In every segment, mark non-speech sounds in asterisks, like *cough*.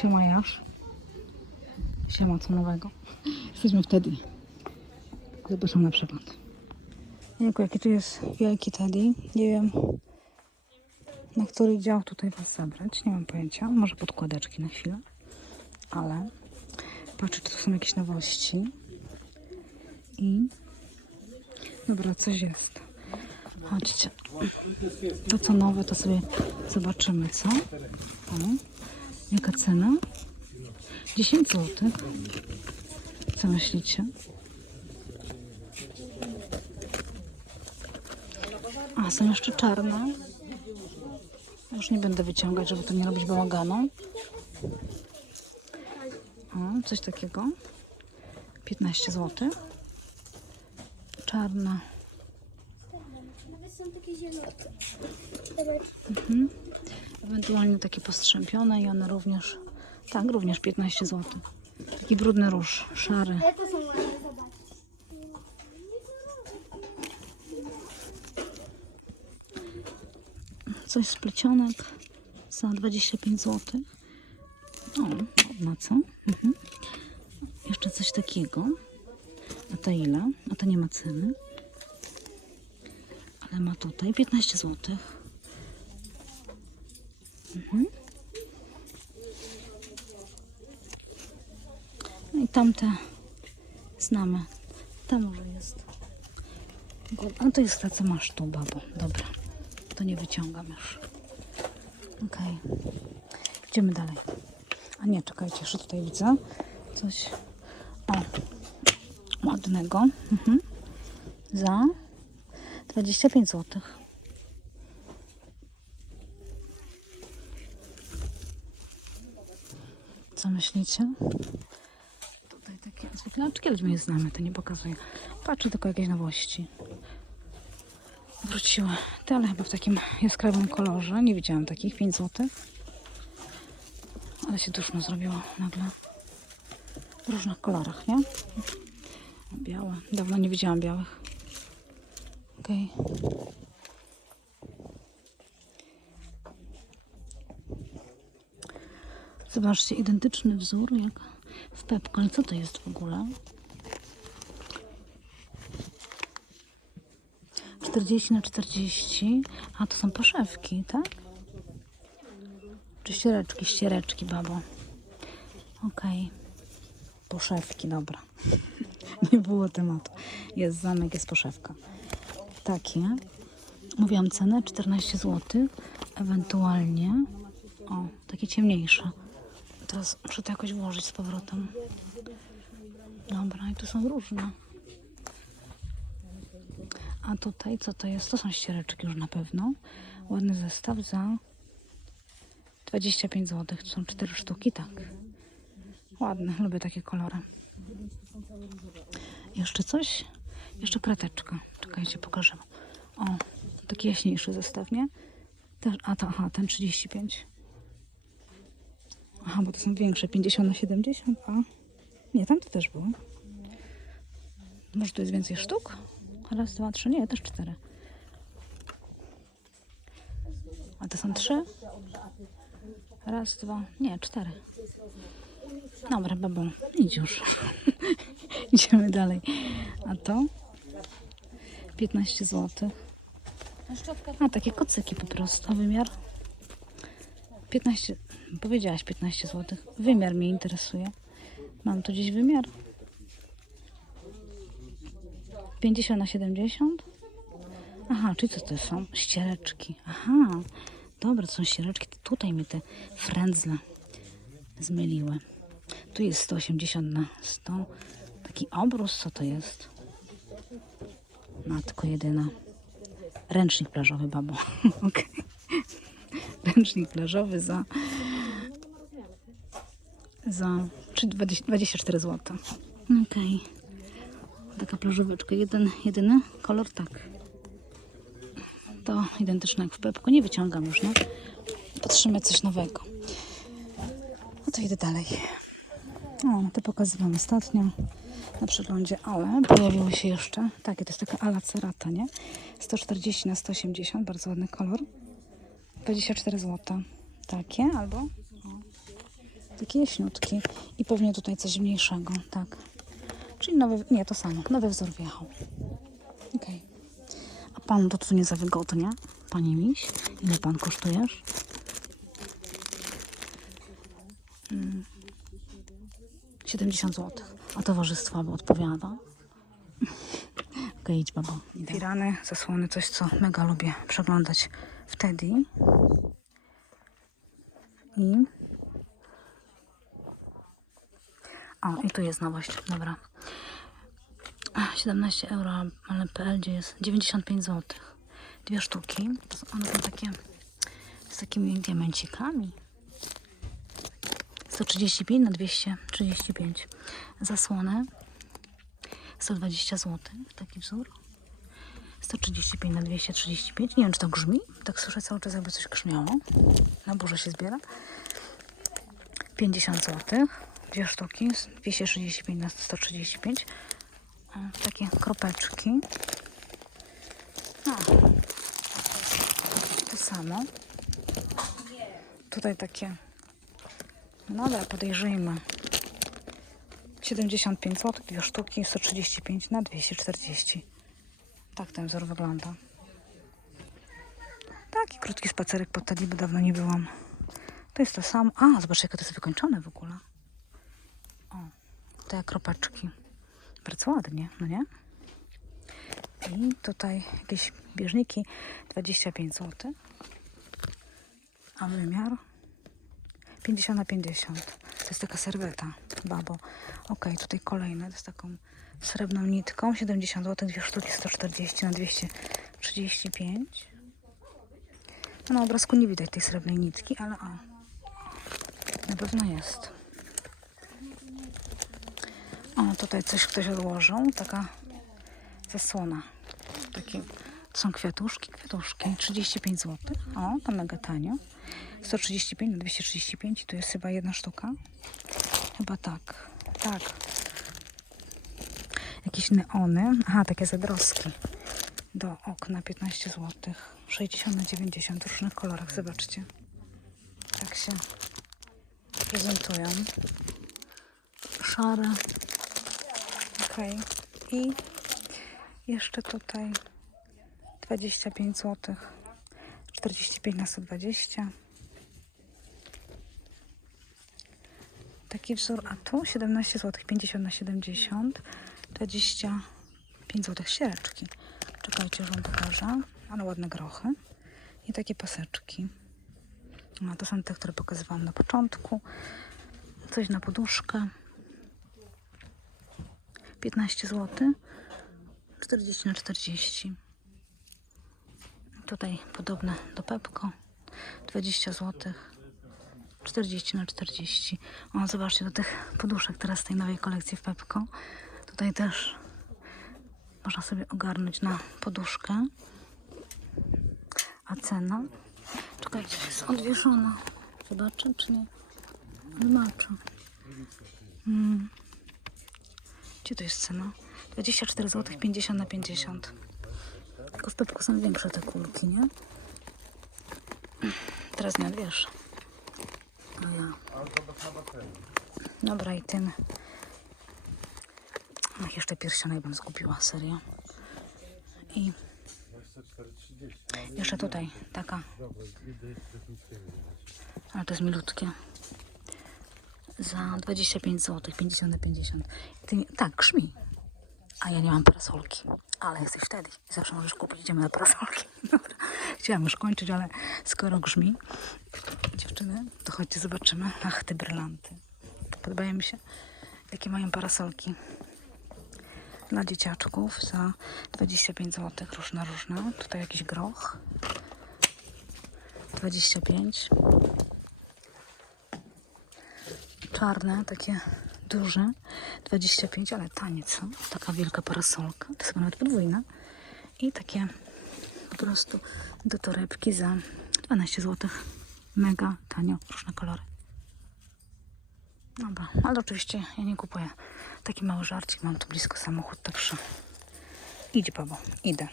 Siema Jasz. Siema co nowego. Jesteśmy wtedy. Zapraszam na przegląd. Jejku, jaki tu jest wielki Teddy. Nie wiem, na który dział tutaj Was zabrać. Nie mam pojęcia. Może podkładeczki na chwilę. Ale patrzę, czy tu są jakieś nowości. I dobra, coś jest. Chodźcie. To co nowe, to sobie zobaczymy, co? Jaka cena? 10 zł. Co myślicie? A, są jeszcze czarne. Już nie będę wyciągać, żeby to nie robić bałaganu. O, coś takiego. 15 zł. Czarna. Nawet są takie zielone. Ewentualnie takie postrzępione i one również, tak, również 15 zł. Taki brudny róż, szary. Coś z plecionek za 25 zł. O, ładna, co? Mhm. Jeszcze coś takiego. A to ile? A to nie ma ceny. Ale ma tutaj 15 zł. Mhm. No i tamte znamy. Tam może jest. A to jest ta, co masz tu, babo. Dobra. To nie wyciągam już. Okej. Idziemy dalej. A nie, czekajcie, jeszcze tutaj widzę coś. O, ładnego. Mhm. Za 25 zł. Co myślicie? Tutaj takie zwykle oczkielki my znamy, to nie pokazuję. Patrzę tylko jakieś nowości wróciły. Te, ale chyba w takim jaskrawym kolorze. Nie widziałam takich 5 zł. Ale się duszno zrobiło nagle. W różnych kolorach, nie? Białe. Dawno nie widziałam białych. Okej. Zobaczcie, identyczny wzór jak w Pepko. Ale co to jest w ogóle? 40 na 40. A to są poszewki, tak? Czy ściereczki? Ściereczki, babo. Okej. Poszewki, dobra. *laughs* Nie było tematu. Jest zamek, jest poszewka. Takie. Mówiłam cenę 14 zł. Ewentualnie. O, takie ciemniejsze. Teraz muszę to jakoś włożyć z powrotem. Dobra, i tu są różne. A tutaj co to jest? To są ściereczki już na pewno. Ładny zestaw za 25 zł. To są 4 sztuki, tak. Ładne, lubię takie kolory. Jeszcze coś? Jeszcze krateczka. Czekajcie, pokażę. O, taki jaśniejszy zestaw, nie? Też, a to, aha, ten 35. Aha, bo to są większe, 50 na 70, a nie, tam to też było. Może tu jest więcej sztuk? Raz, dwa, trzy, nie, też cztery. A to są trzy? Raz, dwa, nie, cztery. Dobra, babo, idź już. *laughs* Idziemy dalej. A to? 15 zł. A, takie kocyki po prostu. A wymiar? 15, powiedziałaś 15 zł. Wymiar mnie interesuje. Mam tu gdzieś wymiar? 50 na 70? Aha, czyli co to są? Ściereczki. Aha, dobra, to są ściereczki. Tutaj mi te frędzle zmyliły. Tu jest 180 na 100. Taki obrus, co to jest? Matko jedyna. Ręcznik plażowy, babo. *laughs* Okej. *laughs* Ręcznik plażowy za za czy 20, 24 zł. Okej. Taka plażóweczka. Jeden, jedyny kolor, tak. To identyczne jak w Pepku. Nie wyciągam już, nie? Patrzymy coś nowego. No to idę dalej. O, to pokazywałam ostatnio na przeglądzie, ale pojawiły się jeszcze takie, to jest taka ala cerata, nie? 140 na 180, bardzo ładny kolor. 24 zł. Takie albo o, Taki jaśniutki. I pewnie tutaj coś mniejszego, tak. Czyli nowy, nie, to samo. Nowy wzór wjechał. Okej. A panu to tu nie za wygodnie? Panie Miś, ile pan kosztujesz? Mm. 70 zł. A towarzystwo by odpowiada? Okej, idź babo. Firany, zasłony, coś co mega lubię przeglądać w Teddy. I... O, i tu jest nowość, dobra. Ach, 17 euro, ale PL gdzie jest? 95 zł. Dwie sztuki. One są takie z takimi diamencikami. 135 na 235. Zasłonę 120 zł. Taki wzór. 135 na 235. Nie wiem, czy to grzmi. Tak słyszę cały czas, jakby coś grzmiało. Na burze się zbiera. 50 zł. Dwie sztuki. 235 na 135. O, takie kropeczki. O. To samo. Tutaj takie. No dobra, podejrzyjmy. 75 zł, dwie sztuki, 135 na 240. Tak ten wzór wygląda. Taki krótki spacerek po Teddy, bo dawno nie byłam. To jest to samo. A, zobacz, jakie to jest wykończone w ogóle. O, te kropeczki. Bardzo ładnie, no nie? I tutaj jakieś bieżniki 25 zł. A wymiar 50 na 50. To jest taka serweta, babo. Ok, tutaj kolejne, jest taką srebrną nitką. 70 zł, dwie sztuki 140 na 235. No, na obrazku nie widać tej srebrnej nitki, ale o. Na pewno jest. O, tutaj coś ktoś odłożył. Taka zasłona. Takie, to są kwiatuszki, kwiatuszki. 35 zł. O, to mega tanio. 135 na 235 i tu jest chyba jedna sztuka. Chyba tak. Tak. Jakieś neony. Aha, takie zadroski. Do okna 15 zł. 60 na 90 w różnych kolorach. Zobaczcie. Tak się prezentują. Szare. Okej. I jeszcze tutaj 25 zł. 45 na 120. Taki wzór, a tu 17 zł, 50 na 70, 25 zł ściereczki. Czekajcie, że wam pokażę. Ale ładne grochy. I takie paseczki. No, to są te, które pokazywałam na początku. Coś na poduszkę. 15 zł. 40 na 40. Tutaj podobne do Pepko. 20 zł. 40 na 40. O, zobaczcie, do tych poduszek teraz z tej nowej kolekcji w Pepko. Tutaj też można sobie ogarnąć na poduszkę. A cena? Czekajcie, jest odwieszona. Zobaczę, czy nie? Zobaczę. Mm. Gdzie to jest cena? 24 zł, 50 na 50. Tylko w Pepku są większe te kulki, nie? Teraz nie odwiesz. No ja. Dobra, i ten. Ach, jeszcze pierścionek bym zgubiła, serio. I jeszcze tutaj taka. Ale to jest milutkie. Za 25 zł, 50 na 50. I ty, tak, grzmi. A ja nie mam parasolki. Ale jesteś wtedy. Zawsze możesz kupić. Idziemy na parasolki. *laughs* Dobra. Chciałam już kończyć, ale skoro grzmi, dziewczyny, to chodźcie, zobaczymy. Ach, te brylanty. Podobają mi się. Jakie mają parasolki. Dla dzieciaczków za 25 zł. Różne, różne. Tutaj jakiś groch. 25. Czarne, takie duże. 25, ale tanie, co? Taka wielka parasolka. To jest nawet podwójna. I takie po prostu do torebki za 12 zł. Mega tanio, różne kolory. Dobra, ale oczywiście ja nie kupuję. Taki mały żarcik, mam tu blisko samochód, także idź babo, idę.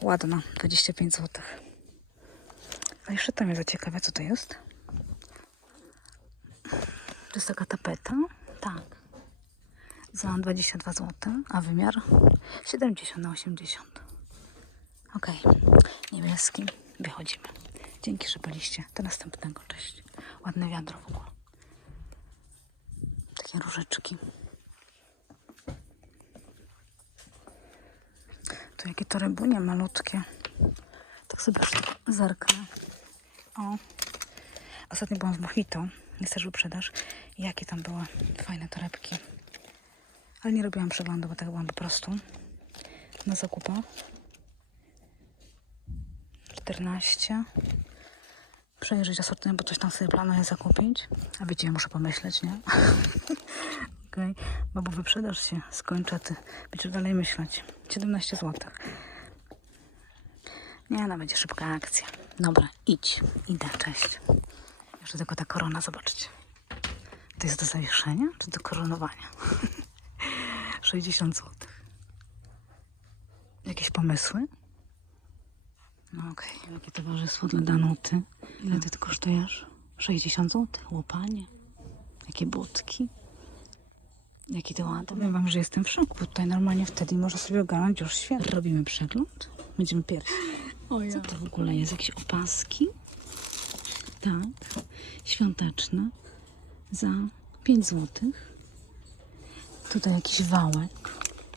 Ładna, 25 zł. A jeszcze to mnie zaciekawia, co to jest? To jest taka tapeta? Tak. Za 22 zł, a wymiar 70 na 80. Okej, niebieski. Wychodzimy. Dzięki, że byliście. Do następnego. Cześć. Ładne wiadro w ogóle. Takie różyczki. Tu jakie torebunie malutkie. Tak sobie zerknę. O. Ostatnio byłam w Mojito. Jest też wyprzedaż. Jakie tam były fajne torebki. Ale nie robiłam przeglądu, bo tak byłam po prostu na zakupach. 14. Przejrzeć asortyment, bo coś tam sobie planuję zakupić. A wiecie, ja muszę pomyśleć, nie? *laughs* Okej, bo bo wyprzedaż się skończy, ty będziesz dalej myśleć. 17 zł. Nie, no będzie szybka akcja. Dobra, idź. Idę, cześć. Jeszcze tylko ta korona, zobaczcie. To jest do zawieszenia, czy do koronowania? *laughs* 60 zł. Jakieś pomysły? No okej. Jakie towarzystwo dla Danuty. Ile ty to kosztujesz? 60 zł. Łopanie. Jakie budki. Jaki to ładny. Powiem wam, że jestem w szoku. Tutaj normalnie wtedy może sobie ogarnąć już świat. Robimy przegląd. Będziemy pierwsi. Co to w ogóle jest? Jakieś opaski? Tak. Świąteczne. Za 5 zł. Tutaj jakiś wałek.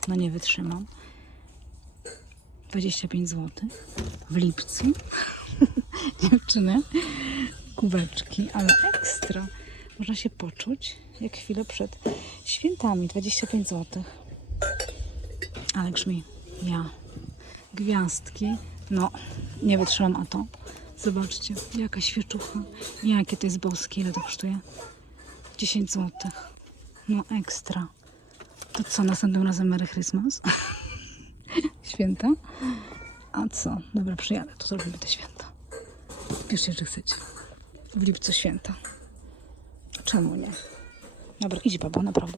No nie wytrzymam. 25 zł. W lipcu. *laughs* Dziewczyny. Kubeczki, ale ekstra. Można się poczuć jak chwilę przed świętami. 25 zł. Ale grzmi. Ja. Gwiazdki. No, nie wytrzymam, a to. Zobaczcie, jaka świeczucha. Jakie to jest boskie. Ile to kosztuje? 10 zł. No ekstra. To co, następnym razem Merry Christmas? *laughs* Święta? A co? Dobra, przyjadę, to zrobimy te święta. Piszcie, że chcecie. W lipcu święta. Czemu nie? Dobra, idź babo, naprawdę.